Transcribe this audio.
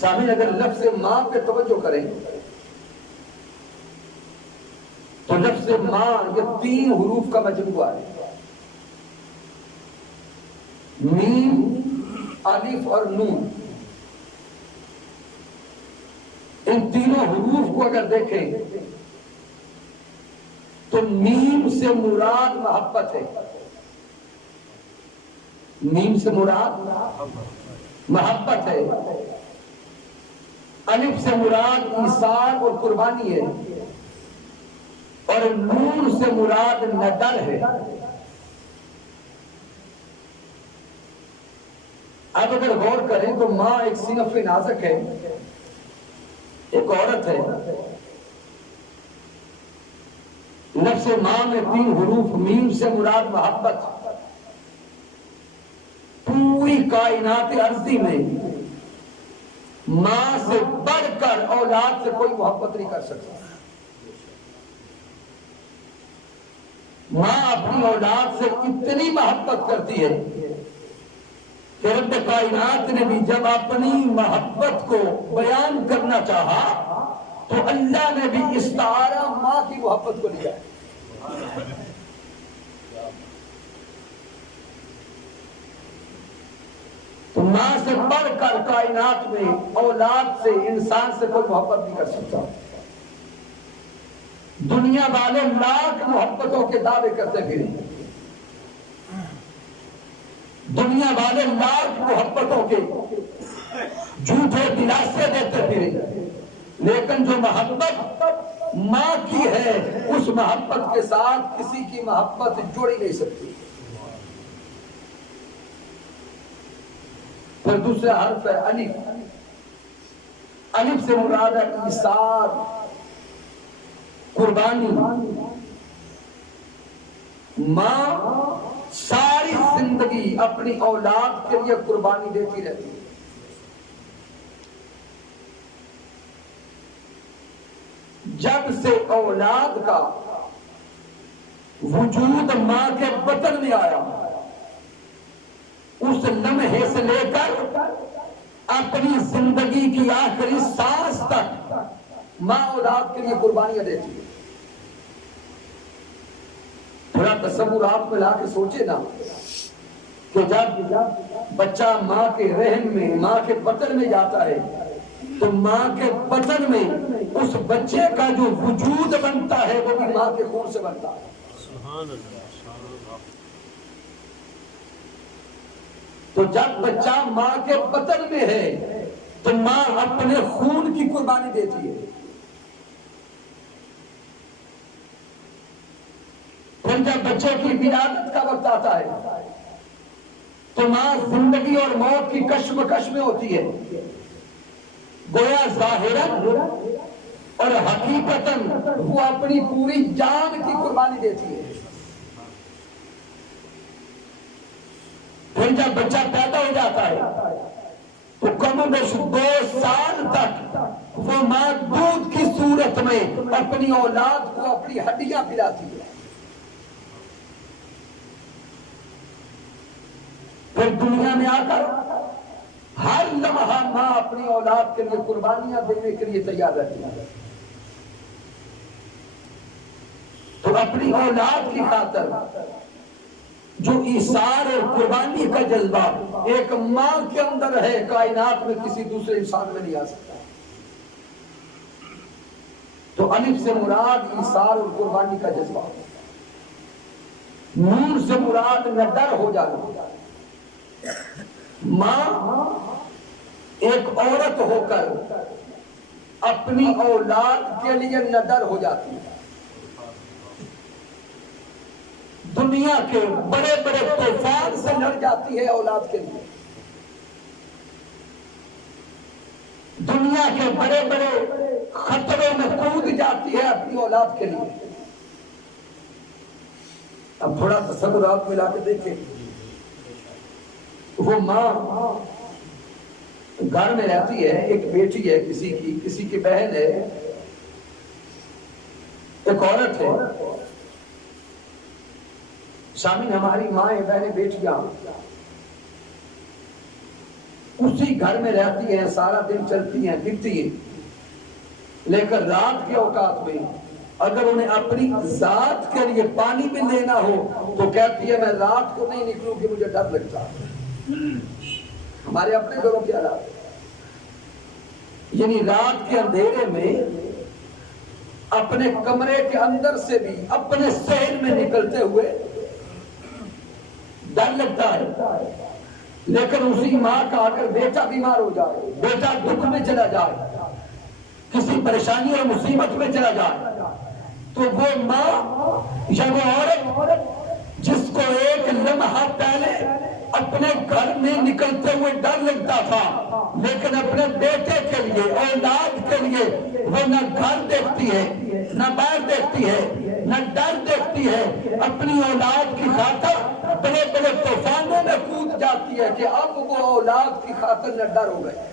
शामिल अगर लफ्ज़ माँ पे तवज्जो करें तो लफ्ज़ माँ ये 3 हुरूफ का मजमूआ है, मीम, अलिफ और नून। इन तीनों हुरूफ को अगर देखें तो मीम से मुराद मोहब्बत है, मीम से मुराद मोहब्बत है, अलिफ से मुराद ईसार और कुर्बानी है, और नून से मुराद नदर है। अब अगर गौर करें तो माँ एक सिनफ नाज़िक है, एक औरत है। लफ्ज़ माँ में 3 हुरूफ, मीम से मुराद मोहब्बत। पूरी कायनात अर्ज़ी में माँ से बढ़कर औलाद से कोई मोहब्बत नहीं कर सकता। माँ अपनी औलाद से इतनी मोहब्बत करती है कि रब्ब कायनात ने भी जब अपनी मोहब्बत को बयान करना चाहा तो अल्लाह ने भी इस्तारा माँ की मोहब्बत को लिया। तो माँ से बढ़कर कायनात में औलाद से, इंसान से कोई मोहब्बत नहीं कर सकता। दुनिया वाले लाख मोहब्बतों के दावे करते फिरे, दुनिया वाले लाख मोहब्बतों के झूठे दिलासे देते फिरे, लेकिन जो मोहब्बत माँ की है उस मोहब्बत के साथ किसी की मोहब्बत जुड़ ही नहीं सकती। फिर दूसरा हर्फ है अलिफ। अलिफ से मुराद है ईसार, कुर्बानी। माँ सारी जिंदगी अपनी औलाद के लिए कुर्बानी देती रहती है। जब से औलाद का वजूद माँ के बतन में आया, उस लम्हे से लेकर अपनी जिंदगी की आखिरी सांस तक माँ औलाद के लिए कुर्बानियां देती है। थोड़ा तसव्वुर आप मिला के सोचे ना कि जब बच्चा माँ के रहम में, माँ के बतन में जाता है तो माँ के बतन में उस बच्चे का जो वजूद बनता है वो भी माँ के खून से बनता है। तो जब बच्चा माँ के बतन में है तो माँ अपने खून की कुर्बानी देती है। फिर जब बच्चे की विलादत का वक्त आता है तो माँ जिंदगी और मौत की कश्मकश में होती है। गोया जाहिरन और हकीकतन वो अपनी पूरी जान की कुर्बानी देती है। फिर जब बच्चा पैदा हो जाता है तो कमोबेश 2 साल तक वो माँ दूध की सूरत में अपनी औलाद को अपनी हड्डियां पिलाती है। फिर दुनिया में आकर हर लम्हा माँ अपनी औलाद के लिए कुर्बानियां देने के लिए तैयार रहती है। तो अपनी औलाद की खातिर जो ईसार और कुर्बानी का जज्बा एक माँ के अंदर है, कायनात में किसी दूसरे इंसान में नहीं आ सकता। तो अलिफ से मुराद ईसार और कुर्बानी का जज्बा, नून से मुराद नदर हो जाना। माँ एक औरत होकर अपनी औलाद के लिए नदर हो जाती है। दुनिया के बड़े बड़े तूफान से लड़ जाती है औलाद के लिए, दुनिया के बड़े बड़े खतरों में कूद जाती है अपनी औलाद के लिए। अब थोड़ा तसव्वुर आप मिला के देखें, वो माँ घर में रहती है, एक बेटी है किसी की बहन है, एक औरत है। शामिल हमारी माँ बहनें बेटियां उसी घर में रहती हैं, सारा दिन चलती हैं, गिरती है, लेकिन रात के औकात में अगर उन्हें अपनी जात के लिए पानी भी लेना हो तो कहती है मैं रात को नहीं निकलूंगी, मुझे डर लगता है। हमारे अपने घरों की हालात, यानी रात के अंधेरे में अपने कमरे के अंदर से भी अपने शहर में निकलते हुए डर लगता है। लेकिन उसी माँ का अगर बेटा बीमार हो जाए, बेटा दुख में चला जाए, किसी परेशानी और मुसीबत में चला जाए, तो वो माँ या वो औरत जिसको एक लम्हा पहले अपने घर में निकलते हुए डर लगता था, लेकिन अपने बेटे के लिए, औलाद के लिए वो न घर देखती है, न बाहर देखती है, न डर देखती है, अपनी औलाद की खातिर बड़े बड़े तूफानों में कूद जाती है कि अब वो औलाद की खातिर न डर हो गए।